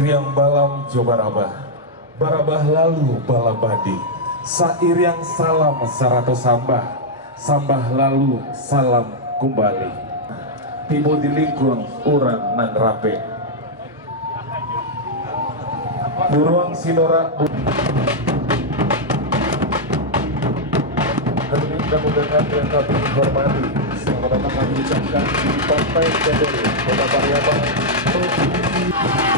Sair yang balam coba rabah, barabah lalu balabadi. Sair yang salam sarato sambah, sambah lalu salam kembali. Tibo di lingkun urang nan rape. Buruang sinora Hadirin dan undangan yang kami hormati, selamat datang kami ucapkan di Pantai Kendori, Kota Pariaman, Provinsi.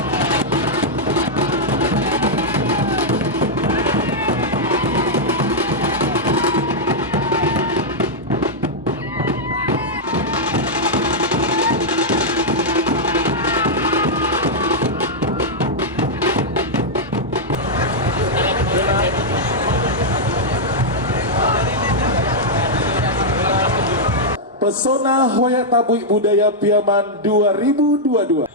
Pesona Hoya Tabui Budaya Piaman 2022.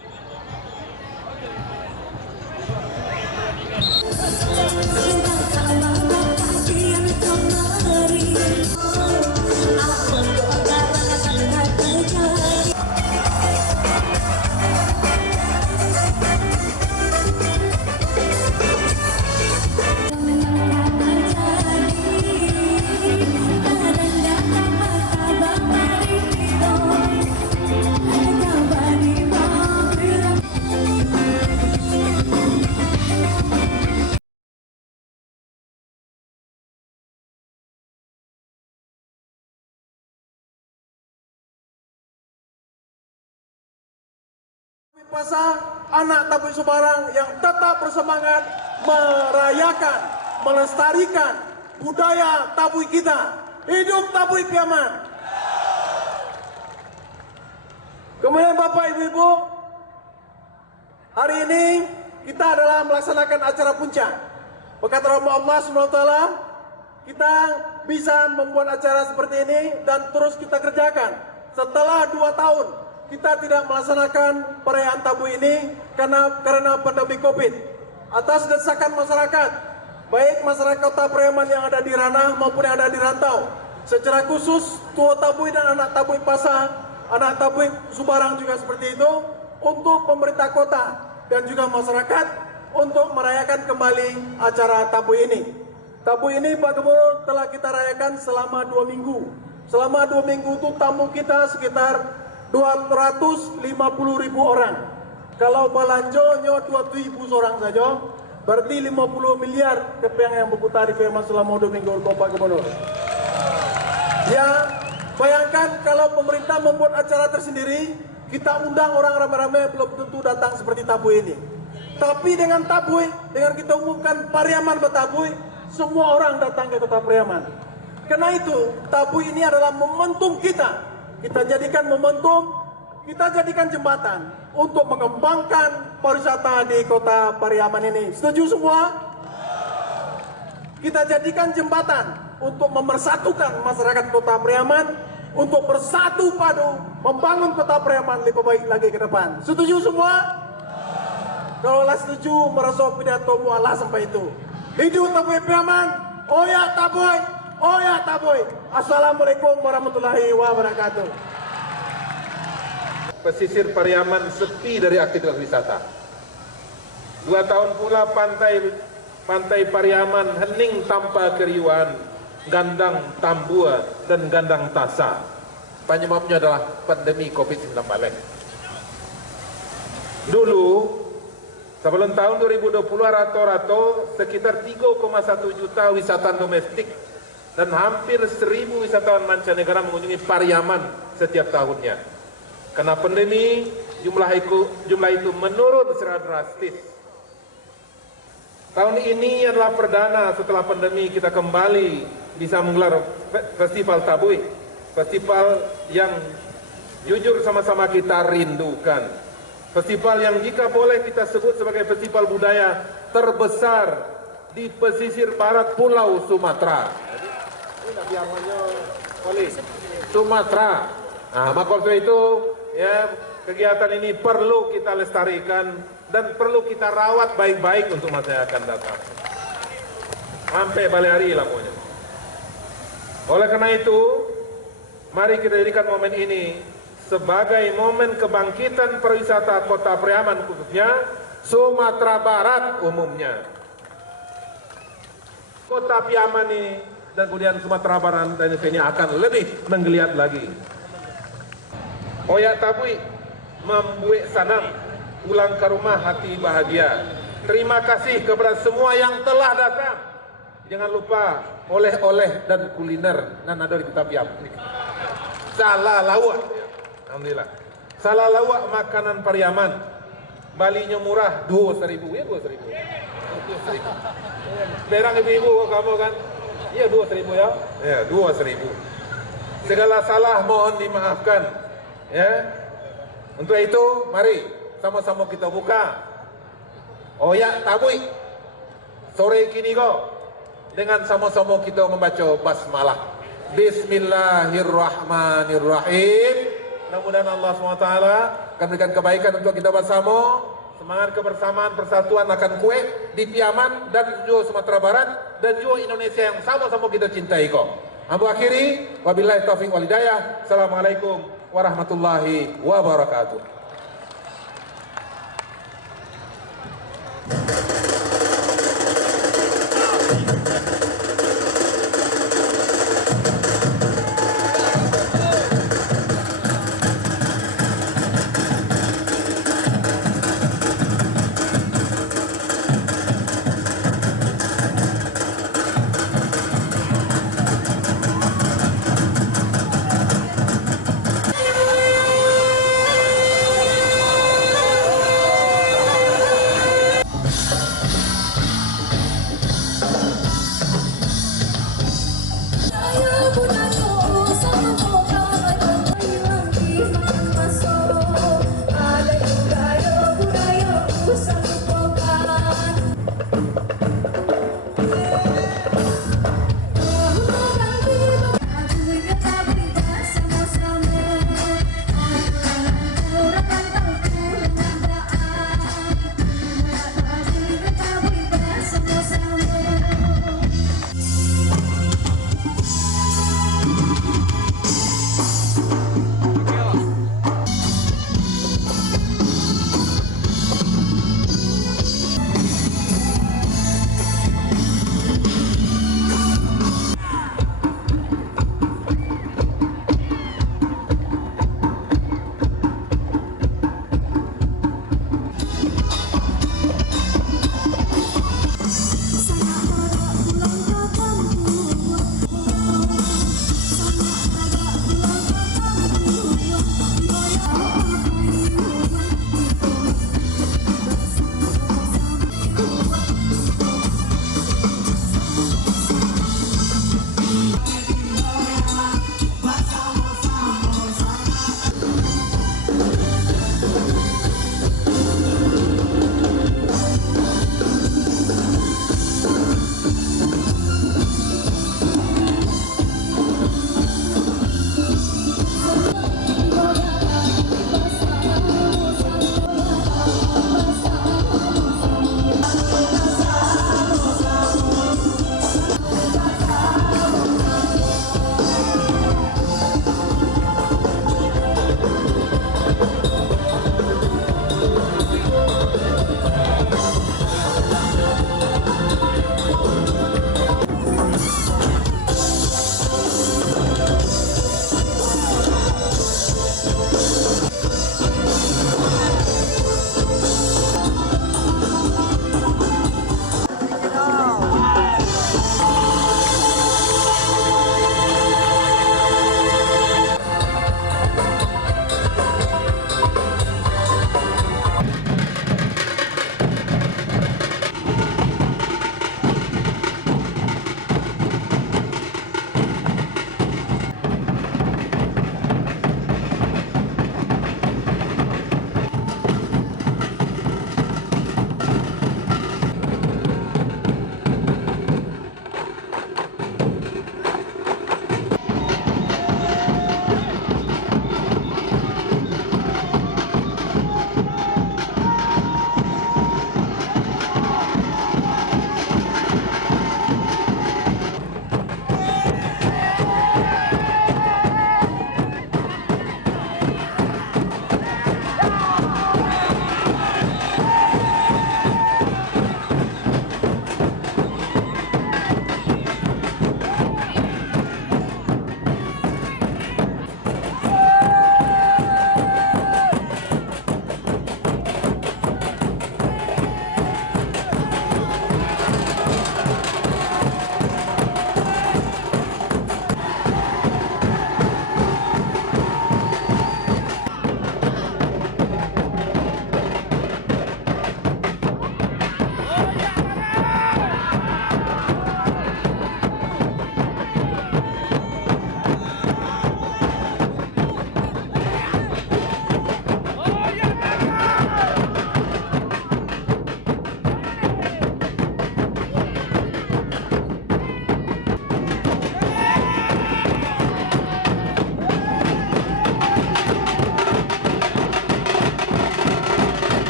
Pasar anak Tabui Subarang yang tetap bersemangat merayakan, melestarikan budaya Tabui kita. Hidup Tabui Piaman. Kemudian Bapak Ibu-Ibu, hari ini kita adalah melaksanakan acara puncak. Berkat rahmat Allah SWT, kita bisa membuat acara seperti ini dan terus kita kerjakan. Setelah 2 tahun kita tidak melaksanakan perayaan Tabui ini karena pandemi Covid. Atas desakan masyarakat, baik masyarakat Kota Pariaman yang ada di ranah maupun yang ada di rantau, secara khusus tua Tabui dan anak Tabui Pasar, anak Tabui Subarang juga seperti itu, untuk pemerintah kota dan juga masyarakat untuk merayakan kembali acara Tabui ini. Tabui ini Pak Gubernur telah kita rayakan selama 2 minggu. Selama 2 minggu itu tamu kita sekitar 250.000 orang. Kalau balanjonya 2.000 orang saja, berarti 50 miliar kepiang yang berputar di Piaman selama 2 minggu Pak Gubernur. Ya, bayangkan kalau pemerintah membuat acara tersendiri, kita undang orang ramai-ramai belum tentu datang seperti Tabui ini. Tapi dengan Tabui, dengan kita umumkan Pariaman Betabui, semua orang datang ke Kota Pariaman. Karena itu, Tabui ini adalah momentum kita. Kita jadikan momentum, kita jadikan jembatan untuk mengembangkan pariwisata di Kota Pariaman ini. Setuju semua? Kita jadikan jembatan untuk memersatukan masyarakat Kota Pariaman, untuk bersatu padu membangun Kota Pariaman lebih baik lagi ke depan. Setuju semua? Kalau lah setuju, merasa pidato mualah sampai itu. Hidup Tabui Piaman, Oya Tabui, Oya Tabui. Assalamualaikum warahmatullahi wabarakatuh. Pesisir Pariaman sepi dari aktivitas wisata. 2 tahun pula pantai Pariaman hening tanpa keriuhan, gandang tambua dan gandang tasa. Penyebabnya adalah pandemi COVID-19. Dulu, sebelum tahun 2020 rata-rata sekitar 3,1 juta wisatawan domestik dan hampir 1.000 wisatawan mancanegara mengunjungi Pariaman setiap tahunnya. Karena pandemi, jumlah itu menurun secara drastis. Tahun ini adalah perdana setelah pandemi kita kembali bisa menggelar Festival Tabui. Festival yang jujur sama-sama kita rindukan. Festival yang jika boleh kita sebut sebagai festival budaya terbesar di pesisir barat Pulau Sumatera. Sumatera. Nah, maka itu ya, kegiatan ini perlu kita lestarikan dan perlu kita rawat baik-baik untuk masa yang akan datang. Sampai balik hari lah pokoknya. Oleh karena itu, mari kita jadikan momen ini sebagai momen kebangkitan pariwisata Kota Pariaman khususnya Sumatera Barat umumnya. Kota Piaman ini dan kemudian Sumatera Barat dan ini akan lebih menggeliat lagi. Oyak Tabui membuat sanam, pulang ke rumah hati bahagia. Terima kasih kepada semua yang telah datang. Jangan lupa oleh-oleh dan kuliner yang ada di Kota Piaman. Salah lawak, alhamdulillah. Salah lawak makanan Pariaman. Balinya murah 2.000 ya 2.000. 2.000. Berang ibu-ibu kamu kan? Iya 2.000 ya? Ya 2.000. Segala salah mohon dimaafkan. Ya. Untuk itu mari sama-sama kita buka Oyak Tabui sore kini go dengan sama-sama kita membaca basmalah. Bismillahirrahmanirrahim. Mudah-mudahan Allah SWT akan berikan kebaikan untuk kita bersama. Semangat kebersamaan persatuan akan kuat di Piaman dan juga Sumatera Barat dan juga Indonesia yang sama-sama kita cintai kok. Ambu akhiri, wabillahi taufiq wal hidayah. Assalamualaikum warahmatullahi wabarakatuh.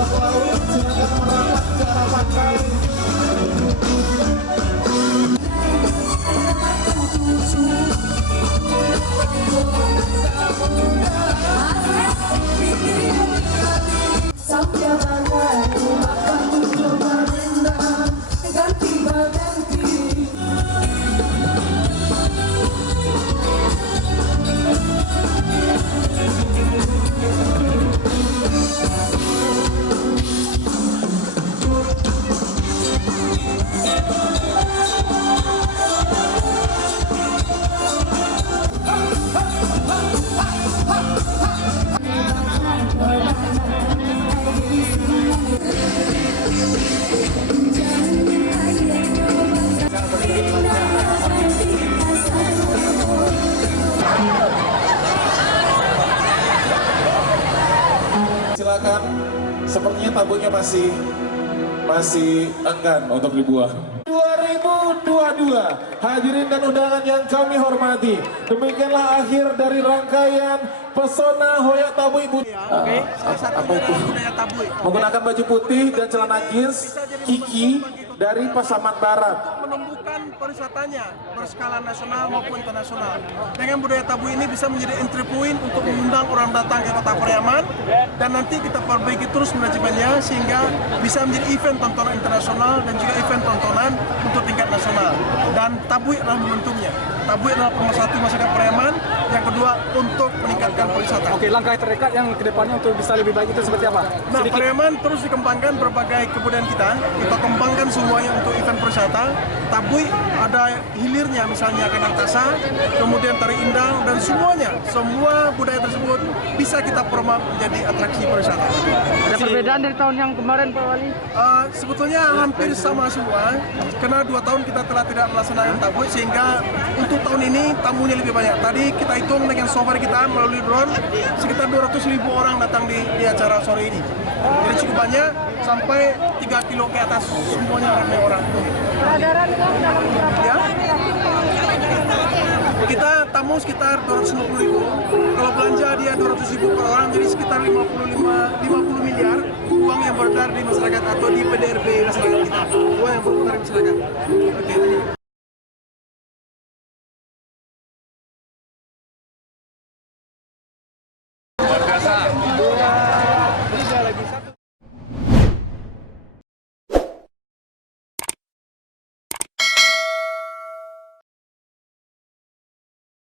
bawah laut, silakan merapat ke arah pantai. Silakan, sepertinya tabunya masih enggan untuk dibuang. 2022, hadirin dan undangan yang kami hormati, demikianlah akhir dari rangkaian Pesona Hoyak Tabui Budi. Apa itu? Menggunakan baju putih dan celana jeans Kiki dari Pasaman Barat. Menumbuhkan pariwisatanya berskala nasional maupun internasional. Dengan budaya tabu ini bisa menjadi entry point untuk mengundang orang datang ke Kota Pariaman, dan nanti kita perbaiki terus manajemennya sehingga bisa menjadi event tontonan internasional dan juga event tontonan untuk tingkat nasional. Dan tabu adalah momentumnya. Tabu adalah pemersatu masyarakat Pariaman. Yang kedua, untuk meningkatkan pariwisata. Oke, langkah terdekat yang kedepannya untuk bisa lebih baik itu seperti apa? Nah, Pariaman terus dikembangkan berbagai kebudayaan kita kembangkan semuanya untuk event pariwisata. Tabui ada hilirnya, misalnya Kanangkasa, kemudian Tari Indang, dan semua budaya tersebut bisa kita promote menjadi atraksi pariwisata. Ada perbedaan dari tahun yang kemarin, Pak Wali? Sebetulnya hampir sama semua, karena 2 tahun kita telah tidak melaksanakan tabui, sehingga untuk tahun ini tamunya lebih banyak. Tadi kita hitung dengan software kita melalui drone, sekitar 200.000 orang datang di acara sore ini. Jadi cukup banyak, sampai 3 kilo ke atas semuanya ramai orang. Ya? Kita tamu sekitar 250.000, kalau belanja dia 200.000 per orang, jadi sekitar 50 miliar uang yang beredar di masyarakat atau di PDRB masyarakat kita, uang yang berputar di masyarakat. Oke.